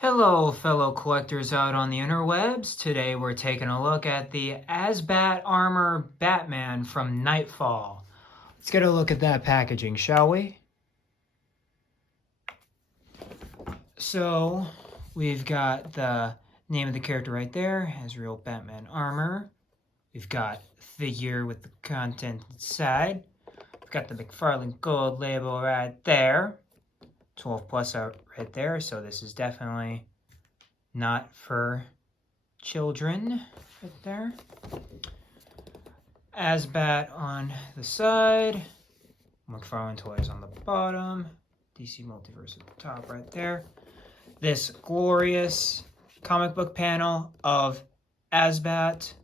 Hello, fellow collectors out on the interwebs. Today we're taking a look at the Asbat Armor Batman from Knightfall. Let's get a look at that packaging, shall we? So, we've got the name of the character right there, Azrael Batman Armor. We've got figure with the content inside. We've got the McFarlane gold label right there. 12 plus out right there, so this is definitely not for children right there. Asbat on the side, McFarlane toys on the bottom, DC Multiverse at the top right there. This glorious comic book panel of Asbat,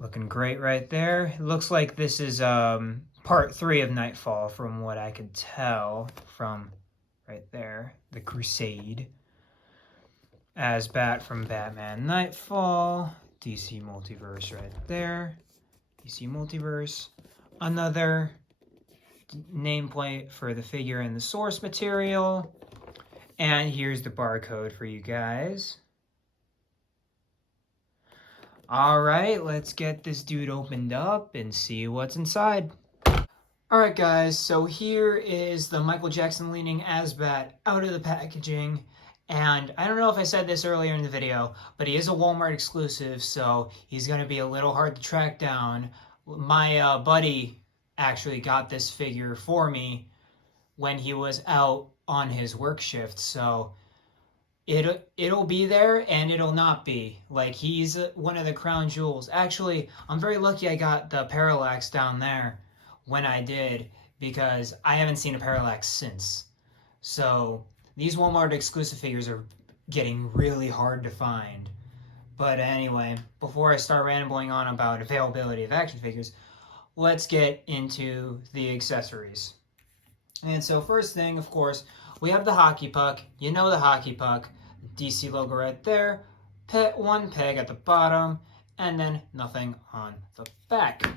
looking great right there. It looks like this is part 3 of Knightfall from what I could tell from right there, the Crusade. Asbat from Batman Knightfall, DC Multiverse right there, DC Multiverse, another nameplate for the figure and the source material, and here's the barcode for you guys. Alright, let's get this dude opened up and see what's inside. Alright guys, so here is the Michael Jackson leaning Asbat out of the packaging. And I don't know if I said this earlier in the video, but he is a Walmart exclusive, so he's going to be a little hard to track down. My buddy actually got this figure for me when he was out on his work shift, so it'll be there and it'll not be. Like, he's one of the crown jewels. Actually, I'm very lucky I got the Parallax down there when I did, because I haven't seen a Parallax since. So these Walmart exclusive figures are getting really hard to find. But anyway, before I start rambling on about availability of action figures, let's get into the accessories. And so first thing, of course, we have the hockey puck. You know the hockey puck. DC logo right there. One peg at the bottom. And then nothing on the back.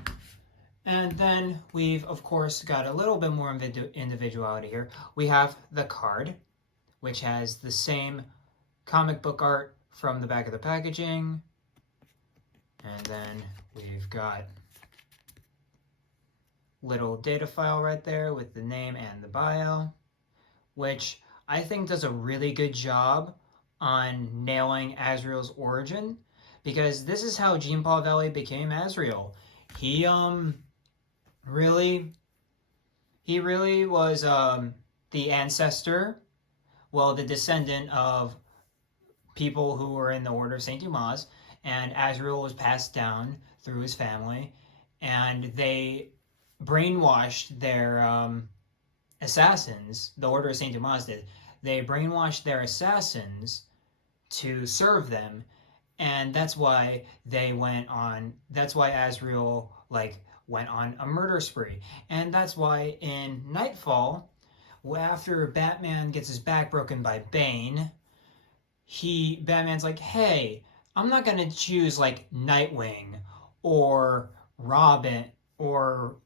And then we've, of course, got a little bit more individuality here. We have the card, which has the same comic book art from the back of the packaging. And then we've got little data file right there with the name and the bio, which I think does a really good job on nailing Azrael's origin, because this is how Jean-Paul Valley became Azrael. He really was the ancestor, well, the descendant of people who were in the Order of St. Dumas, and Azrael was passed down through his family, and they brainwashed their assassins. The Order of St. Dumas did. They brainwashed their assassins to serve them, and that's why Azrael went on a murder spree. And that's why in Knightfall, after Batman gets his back broken by Bane, Batman's like, hey, I'm not gonna choose Nightwing or Robin or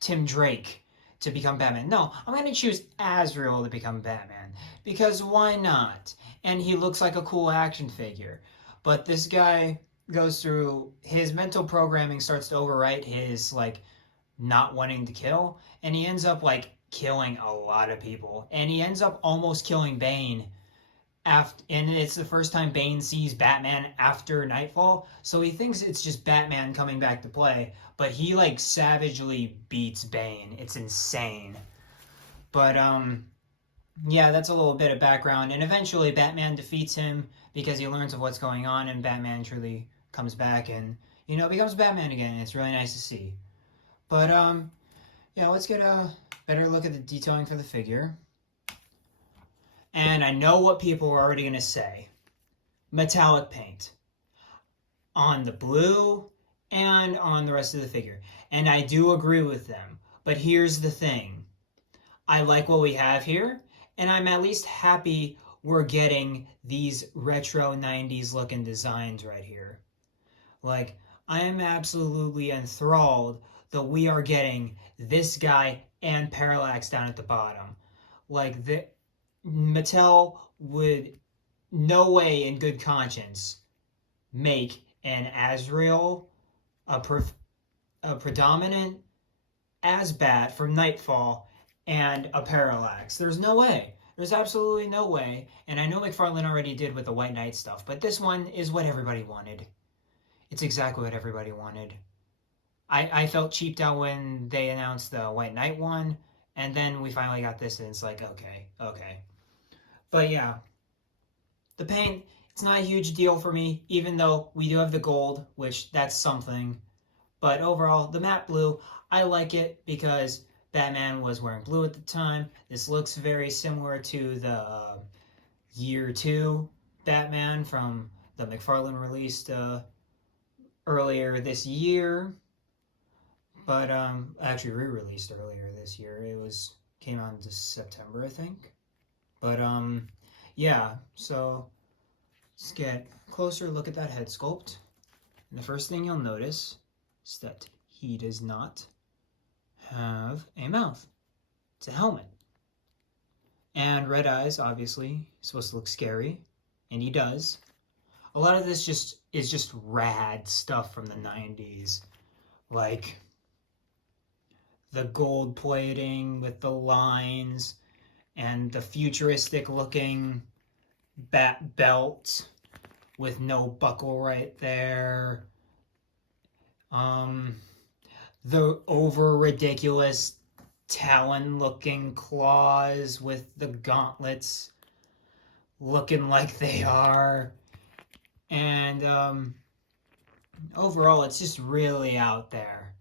Tim Drake to become Batman. No, I'm gonna choose Azrael to become Batman, because why not? And he looks like a cool action figure. But this guy goes through, his mental programming starts to overwrite his not wanting to kill, and he ends up killing a lot of people, and he ends up almost killing Bane and it's the first time Bane sees Batman after Knightfall, so he thinks it's just Batman coming back to play, but he savagely beats Bane. It's insane. But that's a little bit of background, and eventually Batman defeats him because he learns of what's going on, and Batman truly comes back and becomes Batman again, and it's really nice to see. But let's get a better look at the detailing for the figure. And I know what people are already going to say. Metallic paint on the blue and on the rest of the figure. And I do agree with them. But here's the thing. I like what we have here, and I'm at least happy we're getting these retro 90s looking designs right here. I am absolutely enthralled that we are getting this guy and Parallax down at the bottom. Mattel would no way in good conscience make an Azrael a predominant Asbat from Knightfall and a Parallax. There's no way. There's absolutely no way. And I know McFarlane already did with the White Knight stuff, but this one is what everybody wanted. It's exactly what everybody wanted. I felt cheaped out when they announced the White Knight one, and then we finally got this, and it's like, okay. But yeah, the paint, it's not a huge deal for me, even though we do have the gold, which that's something. But overall, the matte blue, I like it because Batman was wearing blue at the time. This looks very similar to the Year 2 Batman from the McFarlane released earlier this year. But actually re-released earlier this year. Came out in September, I think. But yeah, so let's get a closer look at that head sculpt. And the first thing you'll notice is that he does not have a mouth. It's a helmet. And red eyes, obviously, supposed to look scary, and he does. A lot of this is just rad stuff from the 90s. Like the gold plating with the lines and the futuristic looking bat belt with no buckle right there. The over ridiculous talon looking claws with the gauntlets looking like they are. And overall, it's just really out there.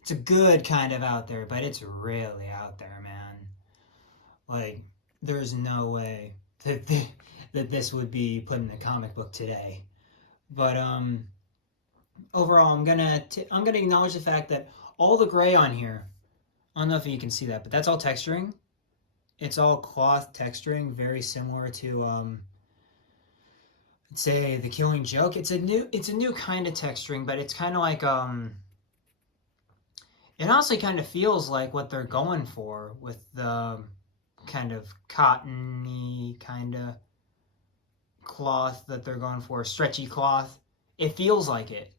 It's a good kind of out there, but it's really out there, man. Like, there's no way that this would be put in a comic book today. But overall, I'm gonna acknowledge the fact that all the gray on here, I don't know if you can see that, but that's all texturing. It's all cloth texturing, very similar to say The Killing Joke. It's a new kind of texturing, but it's kind of like it honestly kind of feels like what they're going for with the kind of cottony kind of cloth that they're going for, stretchy cloth. It feels like it,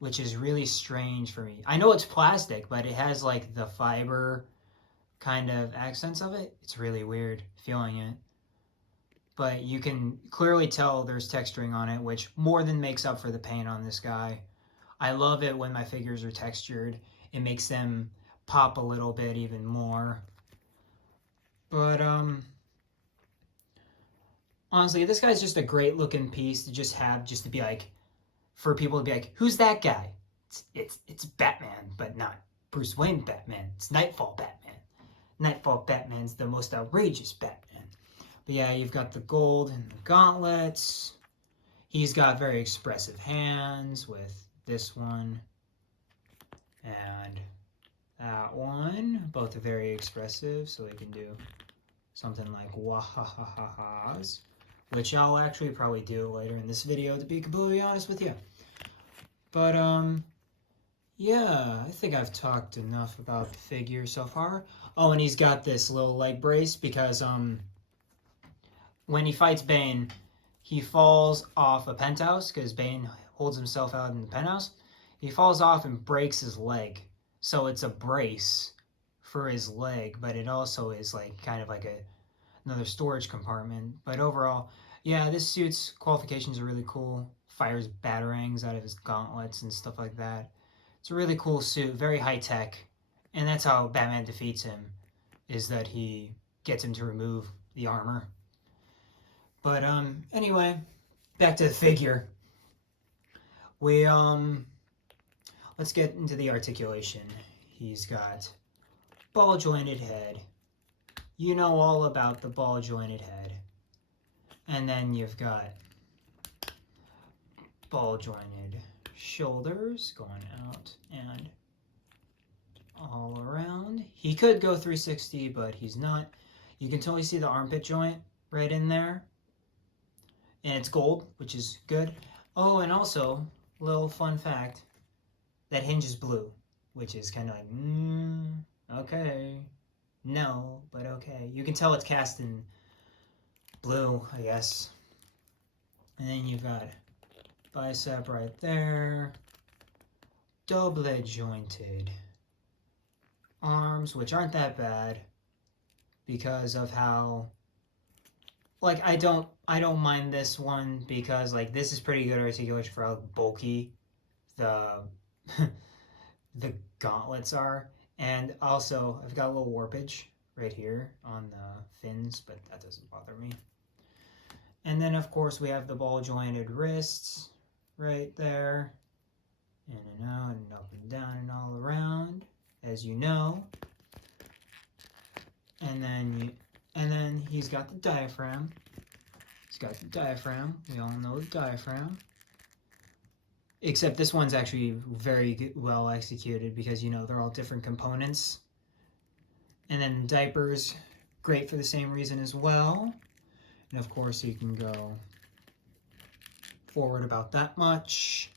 which is really strange for me. I know it's plastic, but it has like the fiber kind of accents of it. It's really weird feeling it. But you can clearly tell there's texturing on it, which more than makes up for the paint on this guy. I love it when my figures are textured. It makes them pop a little bit even more. But honestly, this guy's just a great looking piece to just have, just to be like, for people to be like, who's that guy? It's Batman, but not Bruce Wayne Batman. It's Knightfall Batman. Knightfall Batman's the most outrageous Batman. But yeah, you've got the gold and the gauntlets. He's got very expressive hands with this one and that one. Both are very expressive, so he can do something like wah-ha-ha-ha-has, which I'll actually probably do later in this video, to be completely honest with you. But yeah, I think I've talked enough about the figure so far. Oh, and he's got this little leg brace because when he fights Bane, he falls off a penthouse because Bane holds himself out in the penthouse. He falls off and breaks his leg. So it's a brace for his leg, but it also is like kind of like another storage compartment. But overall, yeah, this suit's qualifications are really cool. Fires batarangs out of his gauntlets and stuff like that. It's a really cool suit, very high tech. And that's how Batman defeats him, is that he gets him to remove the armor. But anyway, back to the figure. We let's get into the articulation. He's got ball jointed head. You know all about the ball jointed head. And then you've got ball jointed shoulders going out and all around. He could go 360, but he's not. You can totally see the armpit joint right in there. And it's gold, which is good. Oh, and also, little fun fact, that hinge is blue, which is kind of like, okay. No, but okay. You can tell it's cast in blue, I guess. And then you've got bicep right there. Double jointed arms, which aren't that bad because of how, like, I don't mind this one because, like, this is pretty good articulation for how bulky the the gauntlets are. And also I've got a little warpage right here on the fins, but that doesn't bother me. And then of course we have the ball jointed wrists right there, in and out and up and down and all around, as you know. And then he's got the diaphragm. He's got the diaphragm. We all know the diaphragm. Except this one's actually very well executed because, you know, they're all different components. And then diapers, great for the same reason as well. And of course you can go forward about that much,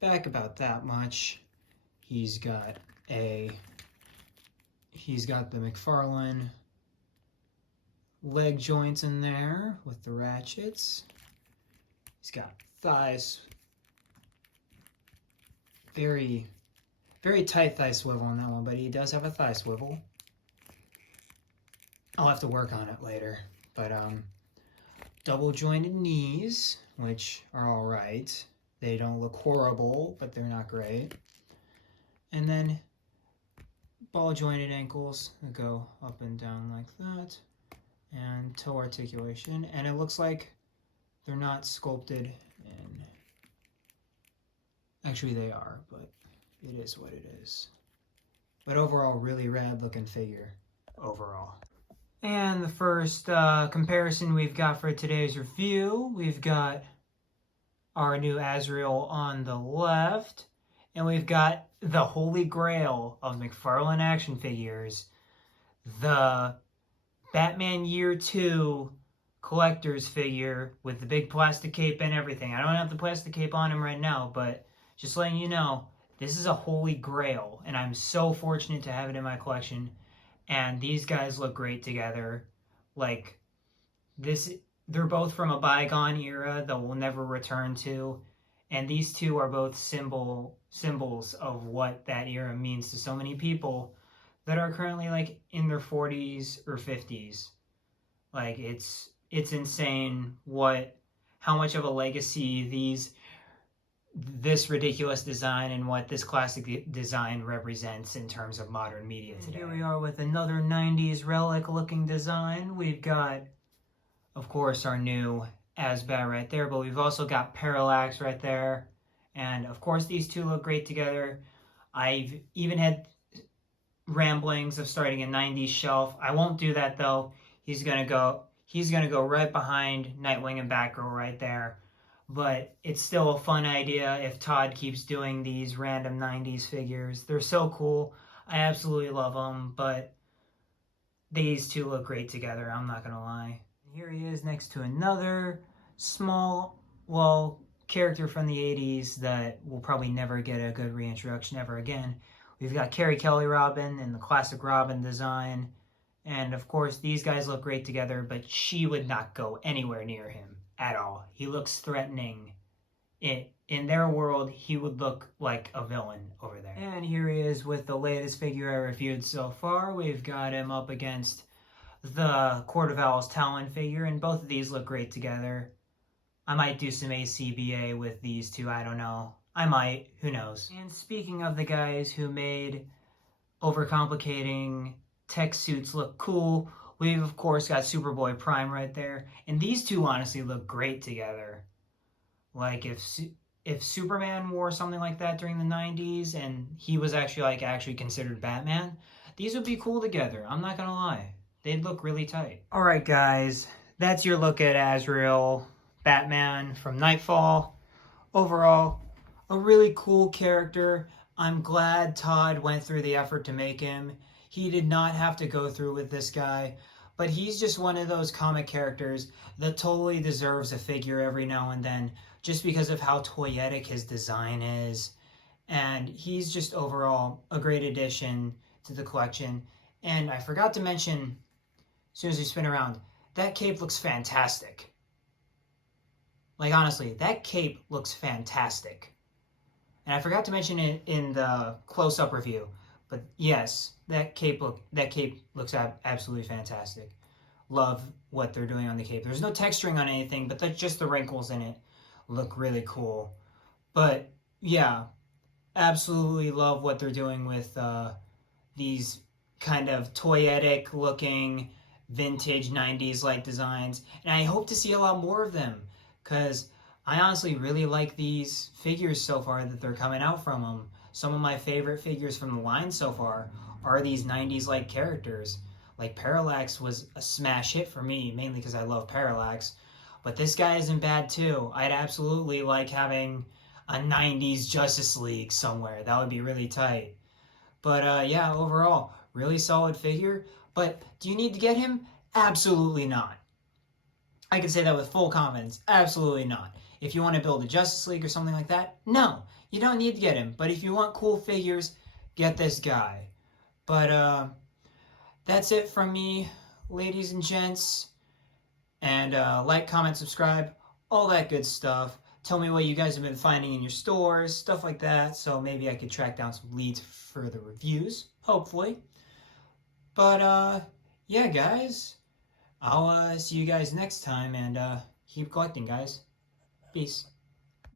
back about that much. He's got the McFarlane leg joints in there with the ratchets. He's got thighs, very, very tight thigh swivel on that one, but he does have a thigh swivel. I'll have to work on it later, but double jointed knees, which are all right. They don't look horrible, but they're not great. And then ball jointed ankles that go up and down like that, and toe articulation. And it looks like they're not sculpted in. Actually, they are, but it is what it is. But overall, really rad looking figure overall. And the first comparison we've got for today's review, we've got our new Azrael on the left, and we've got the holy grail of McFarlane action figures, the Batman Year 2 collector's figure with the big plastic cape and everything. I don't have the plastic cape on him right now, but just letting you know, this is a holy grail, and I'm so fortunate to have it in my collection. And these guys look great together. Like, this, they're both from a bygone era that we'll never return to. And these two are both symbols of what that era means to so many people that are currently, like, in their 40s or 50s. Like, it's insane how much of a legacy this ridiculous design and what this classic design represents in terms of modern media today. Here we are with another 90s relic looking design. We've got, of course, our new Asbat right there, but we've also got Parallax right there. And of course, these two look great together. I've even had ramblings of starting a 90s shelf. I won't do that though. He's gonna go right behind Nightwing and Batgirl right there. But it's still a fun idea if Todd keeps doing these random 90s figures. They're so cool. I absolutely love them, but these two look great together, I'm not going to lie. Here he is next to another small, character from the 80s that will probably never get a good reintroduction ever again. We've got Carrie Kelly Robin in the classic Robin design. And of course, these guys look great together, but she would not go anywhere near him at all. He looks threatening. In their world, he would look like a villain over there. And here he is with the latest figure I reviewed so far. We've got him up against the Court of Owl's Talon figure, and both of these look great together. I might do some ACBA with these two, I don't know. I might, who knows. And speaking of the guys who made overcomplicating tech suits look cool, we've, of course, got Superboy Prime right there. And these two honestly look great together. Like, if Superman wore something like that during the 90s and he was actually considered Batman, these would be cool together. I'm not gonna lie. They'd look really tight. Alright, guys. That's your look at Azrael, Batman from Knightfall. Overall, a really cool character. I'm glad Todd went through the effort to make him. He did not have to go through with this guy, but he's just one of those comic characters that totally deserves a figure every now and then, just because of how toyetic his design is. And he's just overall a great addition to the collection. And I forgot to mention, as soon as we spin around, that cape looks fantastic. Like, honestly, that cape looks fantastic. And I forgot to mention it in the close-up review, but yes, that cape looks absolutely fantastic. Love what they're doing on the cape. There's no texturing on anything, but that's just the wrinkles in it look really cool. But yeah, absolutely love what they're doing with these kind of toyetic looking vintage 90s like designs, and I hope to see a lot more of them, because I honestly really like these figures so far that they're coming out from them. Some of my favorite figures from the line so far are these 90s like characters. Like Parallax was a smash hit for me, mainly because I love Parallax, but this guy isn't bad too. I'd absolutely like having a 90s Justice League somewhere. That would be really tight. But yeah, overall, really solid figure. But do you need to get him? Absolutely not. I can say that with full confidence. Absolutely not. If you want to build a Justice League or something like that, no, you don't need to get him. But if you want cool figures, get this guy. But that's it from me, ladies and gents. And like, comment, subscribe, all that good stuff. Tell me what you guys have been finding in your stores, stuff like that, so maybe I could track down some leads for the reviews, hopefully. But yeah, guys, I'll see you guys next time, and keep collecting, guys. Peace.